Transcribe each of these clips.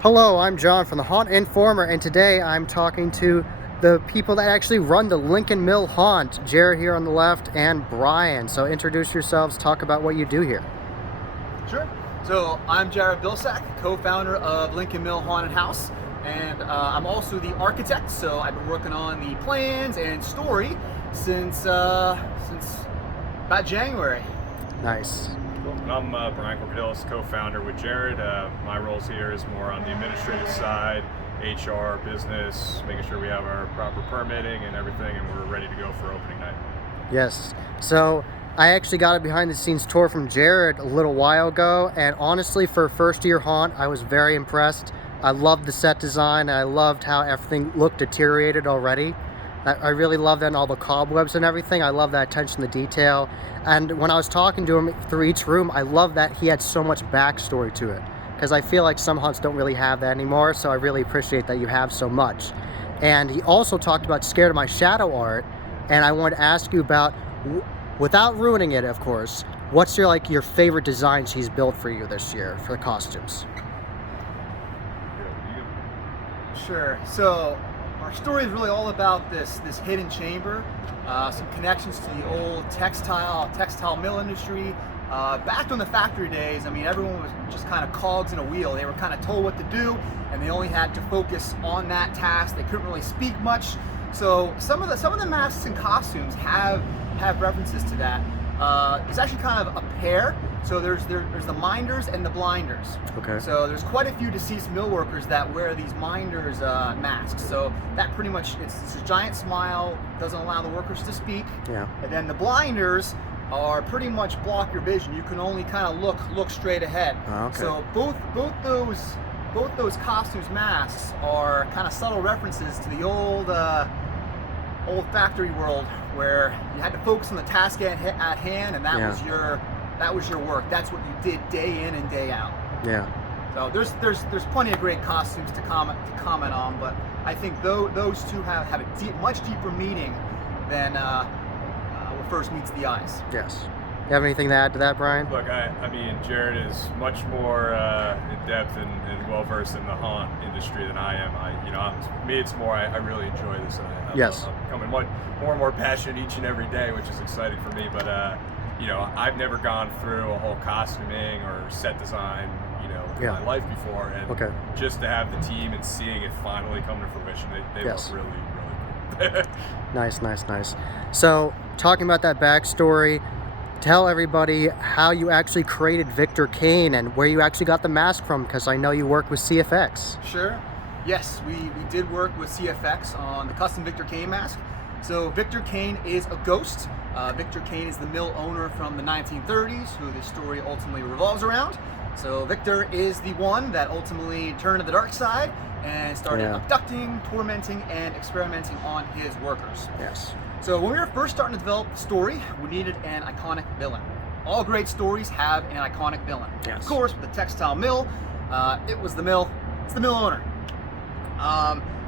Hello, I'm John from the Haunt Informer, and today I'm talking to the people that actually run the Lincoln Mill Haunt. Jared here on the left, and Brian. So introduce yourselves, talk about what you do here. Sure. So I'm Jared Bilsack, co-founder of Lincoln Mill Haunted House, and I'm also the architect. So I've been working on the plans and story since about January. Nice. Cool. And I'm Brian Corcadillas, co-founder with Jared. My roles here is more on the administrative side, HR, business, making sure we have our proper permitting and everything, and we're ready to go for opening night. Yes. So I actually got a behind-the-scenes tour from Jared a little while ago, and honestly, for a first-year haunt, I was very impressed. I loved the set design, and I loved how everything looked deteriorated already. I really love that, and all the cobwebs and everything. I love that attention to detail. And when I was talking to him through each room, I love that he had so much backstory to it, because I feel like some haunts don't really have that anymore, so I really appreciate that you have so much. And he also talked about Scared of My Shadow art, and I wanted to ask you about, without ruining it, of course, what's your favorite designs he's built for you this year for the costumes? Sure. So our story is really all about this hidden chamber, some connections to the old textile mill industry. Back in the factory days, I mean, everyone was just kind of cogs in a wheel. They were kind of told what to do, and they only had to focus on that task. They couldn't really speak much. So some of the masks and costumes have references to that. It's actually kind of a pair. So there's the minders and the blinders. Okay. So there's quite a few deceased mill workers that wear these minders masks. So that pretty much, it's a giant smile, doesn't allow the workers to speak. Yeah. And then the blinders are pretty much block your vision. You can only kind of look straight ahead. Oh, okay. So both those costumes masks are kind of subtle references to the old factory world, where you had to focus on the task at hand, and that was your work. That's what you did day in and day out. Yeah. So there's plenty of great costumes to comment on, but I think those two have a much deeper meaning than what first meets the eyes. Yes. You have anything to add to that, Brian? Look, I mean, Jared is much more in depth and well versed in the haunt industry than I am. For me, it's more. I really enjoy this. I'm becoming more and more passionate each and every day, which is exciting for me. But I've never gone through a whole costuming or set design, in my life before, and just to have the team and seeing it finally come to fruition, they look really, really cool. Nice. So, talking about that backstory, tell everybody how you actually created Victor Kane and where you actually got the mask from, because I know you work with CFX. Sure. Yes, we did work with CFX on the custom Victor Kane mask. So Victor Kane is a ghost. Victor Kane is the mill owner from the 1930s, who the story ultimately revolves around. So Victor is the one that ultimately turned to the dark side and started abducting, tormenting, and experimenting on his workers. Yes. So when we were first starting to develop the story, we needed an iconic villain. All great stories have an iconic villain. Yes. Of course, with the textile mill, it was the mill. It's the mill owner.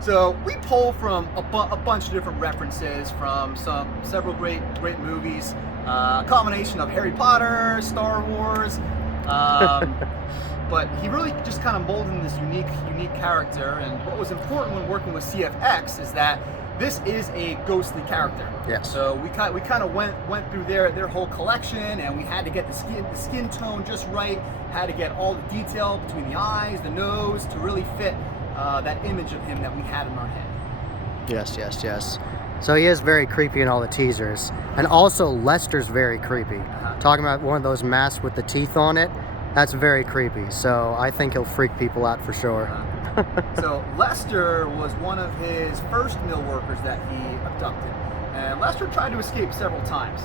So we pull from a bunch of different references from several great movies, a combination of Harry Potter, Star Wars, but he really just kind of molded in this unique character. And what was important when working with CFX is that this is a ghostly character. Yes. So we kind of went through their whole collection, and we had to get the skin tone just right. Had to get all the detail between the eyes, the nose, to really fit that image of him that we had in our head. Yes. So he is very creepy in all the teasers. And also Lester's very creepy. Talking about one of those masks with the teeth on it, that's very creepy. So I think he'll freak people out for sure. So Lester was one of his first mill workers that he abducted. And Lester tried to escape several times.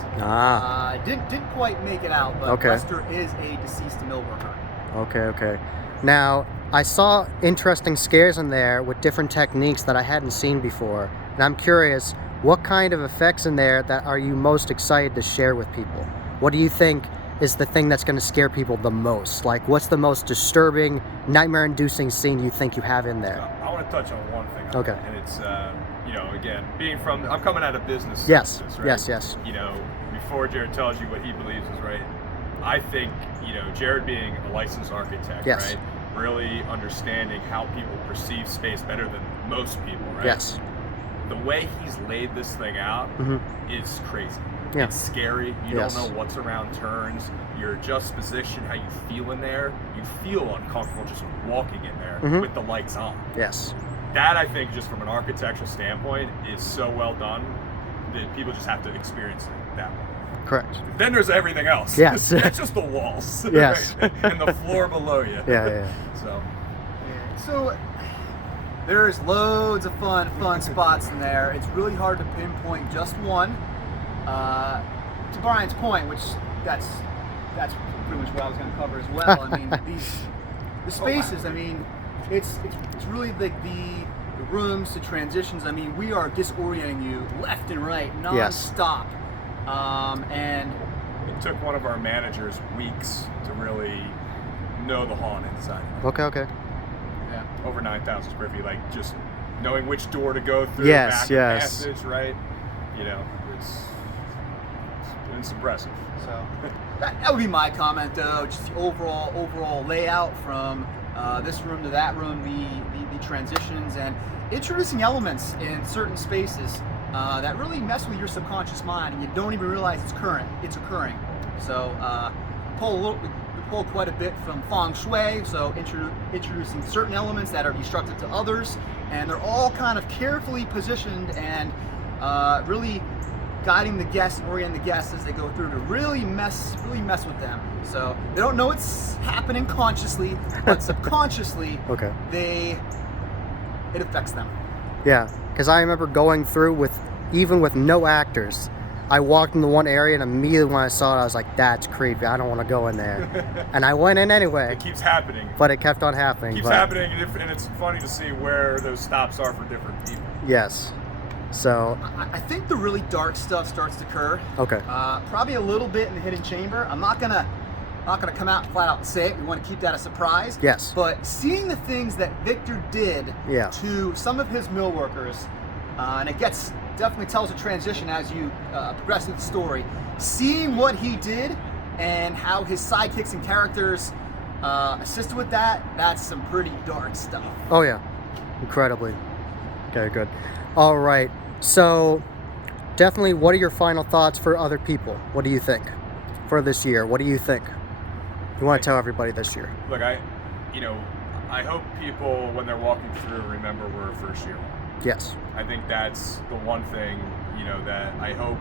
Didn't quite make it out, but Lester is a deceased mill worker. Okay. Now, I saw interesting scares in there with different techniques that I hadn't seen before. And I'm curious, what kind of effects in there that are you most excited to share with people? What do you think is the thing that's going to scare people the most? Like, what's the most disturbing, nightmare-inducing scene you think you have in there? I want to touch on one thing. Okay. And it's, again, I'm coming out of business. Yes. Right? Yes. Before Jared tells you what he believes is right, I think, Jared being a licensed architect, right? really understanding how people perceive space better than most people, right? Yes. The way he's laid this thing out is crazy. Yeah. It's scary. You Yes. don't know what's around turns. Your juxtaposition, how you feel in there. You feel uncomfortable just walking in there with the lights on. Yes. That, I think, just from an architectural standpoint, is so well done that people just have to experience it that way. Correct. Then there's everything else. Yes. That's just the walls. Yes. Right? And the floor below you. Yeah. So there's loads of fun spots in there. It's really hard to pinpoint just one. To Brian's point, which that's pretty much what I was going to cover as well. I mean, the spaces. I mean, it's really like the rooms, the transitions. I mean, we are disorienting you left and right, non-stop. And it took one of our managers weeks to really know the haunt inside. Okay. Yeah. Over 9,000 square feet, like just knowing which door to go through. Yes. Passage, right? It's impressive. So that would be my comment, though. Just the overall layout from this room to that room, the transitions, and introducing elements in certain spaces that really mess with your subconscious mind, and you don't even realize it's occurring. So we pull quite a bit from feng shui, so introducing certain elements that are destructive to others, and they're all kind of carefully positioned and really guiding the guests and orienting the guests as they go through to really mess with them. So they don't know it's happening consciously, but subconsciously, it affects them. Yeah, because I remember going through even with no actors. I walked into one area and immediately when I saw it, I was like, that's creepy. I don't want to go in there. And I went in anyway. It keeps happening. But it kept on happening. It keeps happening, and it's funny to see where those stops are for different people. Yes. So I think the really dark stuff starts to occur. Okay. Probably a little bit in the hidden chamber. I'm not gonna come out flat out and say it. We want to keep that a surprise. Yes. But seeing the things that Victor did to some of his mill workers, and it definitely tells a transition as you progress through the story. Seeing what he did and how his sidekicks and characters assisted with that's some pretty dark stuff. Oh yeah, incredibly. Okay, good. All right. So, definitely, what are your final thoughts for other people? What do you think for this year? What do you think? You want to tell everybody this year? Look, I hope people, when they're walking through, remember we're a first year. Yes. I think that's the one thing, that I hope,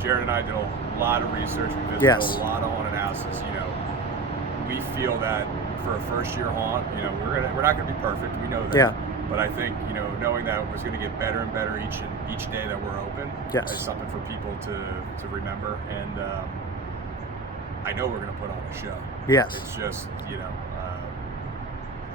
Jared and I did a lot of research. We visited a lot of haunt analysis. We feel that for a first year haunt, we're not going to be perfect. We know that. Yeah. But I think, knowing that it's going to get better and better each day that we're open is something for people to remember. And I know we're going to put on a show. Yes. It's just,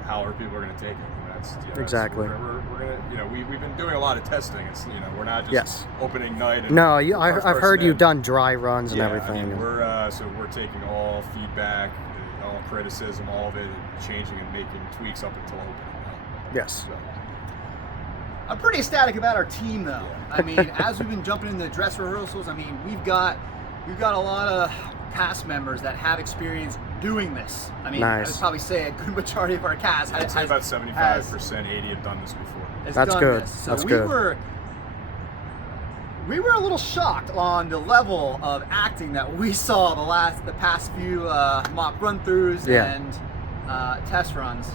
how people are going to take it. And that's exactly. We're going to, we've been doing a lot of testing. It's, we're not just opening night. And no, I've heard you've done dry runs and everything. I mean, we're taking all feedback, all criticism, all of it, and changing and making tweaks up until opening. Yes. So. I'm pretty ecstatic about our team, though. I mean, as we've been jumping into the dress rehearsals, I mean, we've got a lot of cast members that have experience doing this. I mean, I would probably say a good majority of our cast I'd say about 75%, 80 have done this before. That's good. So That's we good. We were a little shocked on the level of acting that we saw the past few mock run-throughs and test runs.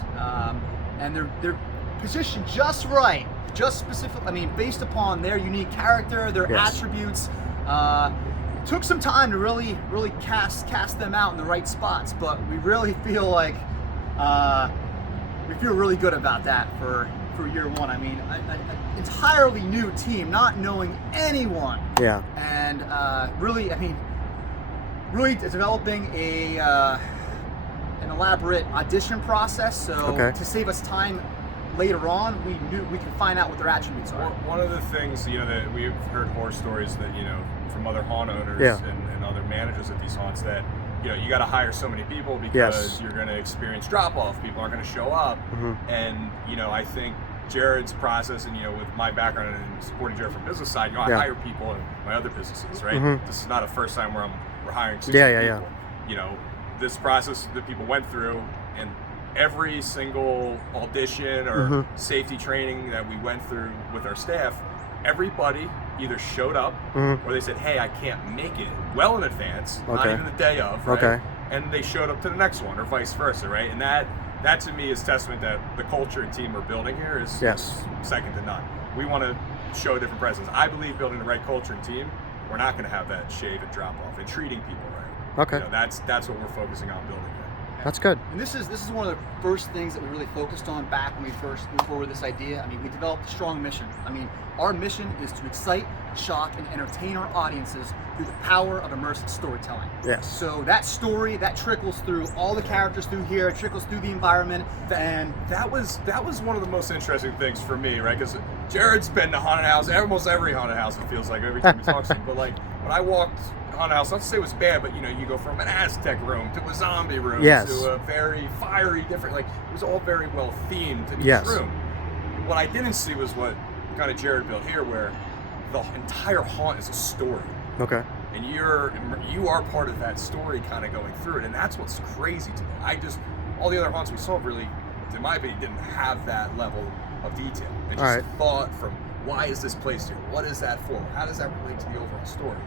And they're positioned just right, just specific. I mean, based upon their unique character, their attributes. It took some time to really cast them out in the right spots, but we really feel like we feel really good about that for year one. I mean, an entirely new team, not knowing anyone. Yeah. And really developing an elaborate audition process, so to save us time later on, we knew we can find out what their attributes are. One of the things that we've heard horror stories that from other haunt owners and other managers at these haunts that you got to hire so many people because you're going to experience drop off. People aren't going to show up, and I think Jared's process, and with my background in supporting Jared from business side, I hire people in my other businesses, right? This is not a first time where we're hiring 60 people. This process that people went through, and every single audition or safety training that we went through with our staff, everybody either showed up or they said, hey, I can't make it well in advance, not even the day of, right? And they showed up to the next one or vice versa, right? And that to me is testament that the culture and team we're building here is second to none. We want to show a different presence. I believe building the right culture and team, we're not going to have that shave and drop off, and treating people right. Okay. You know, that's what we're focusing on building here. That's good. And this is one of the first things that we really focused on back when we first moved forward with this idea. I mean, we developed a strong mission. I mean, our mission is to excite, shock, and entertain our audiences through the power of immersive storytelling. Yes. So that story, that trickles through all the characters through here, it trickles through the environment, and that was one of the most interesting things for me, right? Because Jared's been to haunted house, almost every haunted house, it feels like, every time he talks to me. But like, when I walked haunted house, not to say it was bad, but you know, you go from an Aztec room to a zombie room to a very fiery, different, like, it was all very well themed in each room. What I didn't see was what kind of Jared built here, where the entire haunt is a story. Okay. And you are part of that story kind of going through it, and that's what's crazy to me. All the other haunts we saw really, in my opinion, didn't have that level of detail. They just thought from, why is this place here? What is that for? How does that relate to the overall story?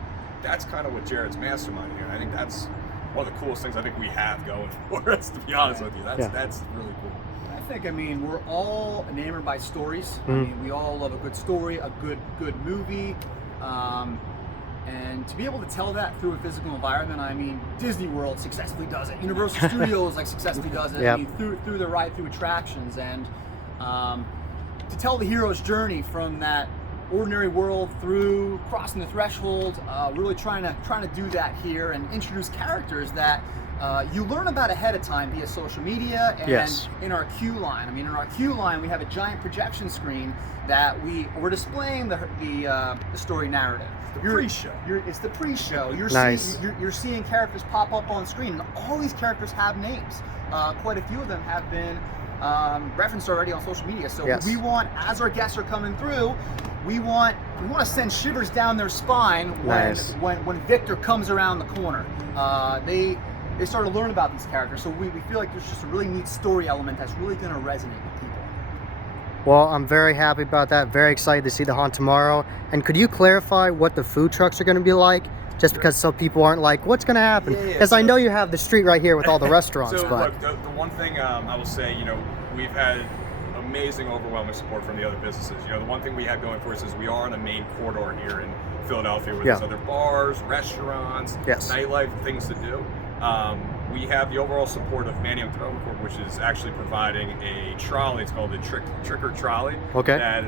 That's kind of what Jared's mastermind here. I think that's one of the coolest things I think we have going for us, to be honest with you. That's really cool. I mean, we're all enamored by stories. I mean, we all love a good story, a good movie. And to be able to tell that through a physical environment, I mean, Disney World successfully does it. Universal Studios successfully does it. I mean, through the ride, through attractions, and to tell the hero's journey from that ordinary world through crossing the threshold, really trying to do that here and introduce characters that you learn about ahead of time via social media and in our queue line. I mean, in our queue line, we have a giant projection screen that we're displaying the story narrative. Pre-show. It's the pre-show. You're seeing characters pop up on screen, and all these characters have names. Quite a few of them have been referenced already on social media. So we want, as our guests are coming through, we want to send shivers down their spine when Victor comes around the corner. They start to learn about these characters. So we feel like there's just a really neat story element that's really going to resonate with people. Well, I'm very happy about that. Very excited to see the haunt tomorrow. And could you clarify what the food trucks are going to be like? Just because some people aren't like, what's going to happen? Because I know you have the street right here with all the restaurants. So but look, the one thing I will say, you know, we've had amazing, overwhelming support from the other businesses. You know, the one thing we have going for us is we are on the main corridor here in Philadelphia where there's other bars, restaurants, nightlife, things to do. We have the overall support of Manayunk Development Corp, which is actually providing a trolley. It's called the Tricker Trolley. Okay. That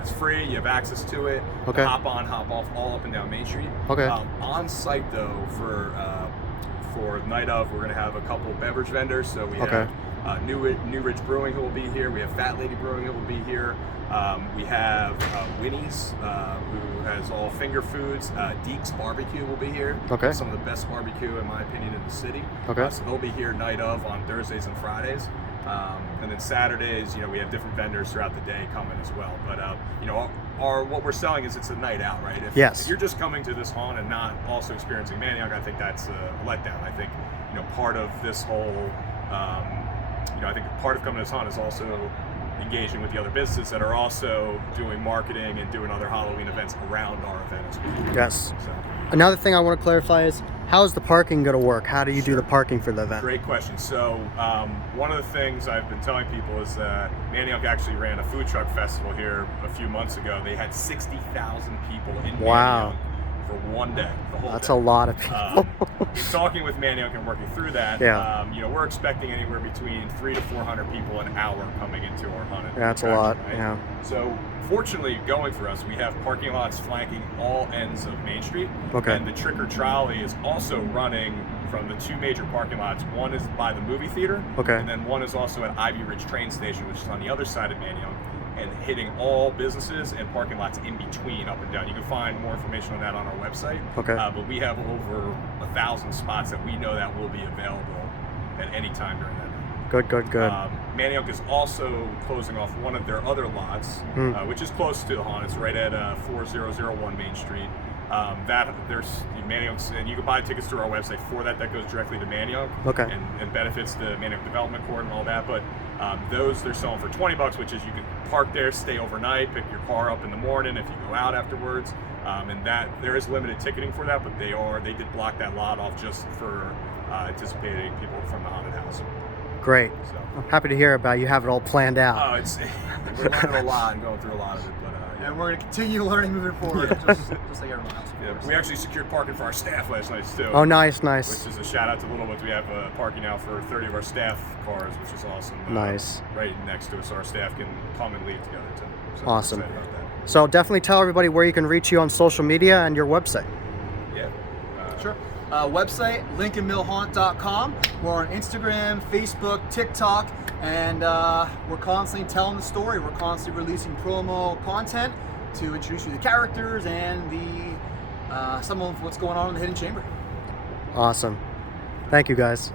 it's free. You have access to it. Okay. Hop on, hop off, all up and down Main Street. Okay. On site though, for night of, we're gonna have a couple beverage vendors. So we have New Ridge Brewing who will be here. We have Fat Lady Brewing who will be here. We have Winnie's, who has all finger foods. Deke's Barbecue will be here. Okay. Some of the best barbecue, in my opinion, in the city. Okay. So they'll be here night of on Thursdays and Fridays. And then Saturdays, you know, we have different vendors throughout the day coming as well. But, you know, what we're selling is it's a night out, right? If you're just coming to this haunt and not also experiencing Manayunk, I think that's a letdown. I think, you know, part of this whole, I think part of coming to this haunt is also engaging with the other businesses that are also doing marketing and doing other Halloween events around our event as well. Yes. So. Another thing I want to clarify is, how's the parking going to work? How do you do the parking for the event? Great question. So one of the things I've been telling people is that Manayunk actually ran a food truck festival here a few months ago. They had 60,000 people in Manayunk for one day. That's a lot of people. Talking with Manayunk and working through that, you know, we're expecting anywhere between 300 to 400 people an hour coming into our haunted. Yeah, that's a lot. Right? Yeah. So fortunately, going for us, we have parking lots flanking all ends of Main Street. Okay. And the Tricker Trolley is also running from the two major parking lots. One is by the movie theater. Okay. And then one is also at Ivy Ridge train station, which is on the other side of Manayunk, and hitting all businesses and parking lots in between, up and down. You can find more information on that on our website. Okay. But we have over 1,000 spots that we know that will be available at any time during that night. Good. Manayunk is also closing off one of their other lots, which is close to the haunt. It's right at 4001 Main Street. that there's Manayunk's, and you can buy tickets through our website for that. That goes directly to Manayunk, Okay. and benefits the Manayunk Development Corps and all that. But those they're selling for $20, which is you can park there, stay overnight, pick your car up in the morning if you go out afterwards. And that there is limited ticketing for that, but they did block that lot off just for anticipating people from the haunted house. Great. So, I'm happy to hear about you have it all planned out. oh, it's we're learning a lot and going through a lot of it, but yeah. And we're going to continue learning moving forward, just like everyone else. Yeah, we actually secured parking for our staff last night too. Oh, nice, nice. Which is a shout out to Little Woods. We have parking now for 30 of our staff cars, which is awesome. Nice. Right next to us, so our staff can come and leave together too. So Awesome. I'm excited about that. So definitely tell everybody where you can reach you on social media and your website. Yeah. Sure. Website, LincolnMillHaunt.com. We're on Instagram, Facebook, TikTok, and we're constantly telling the story. We're constantly releasing promo content to introduce you to the characters and the some of what's going on in the Hidden Chamber. Awesome. Thank you, guys.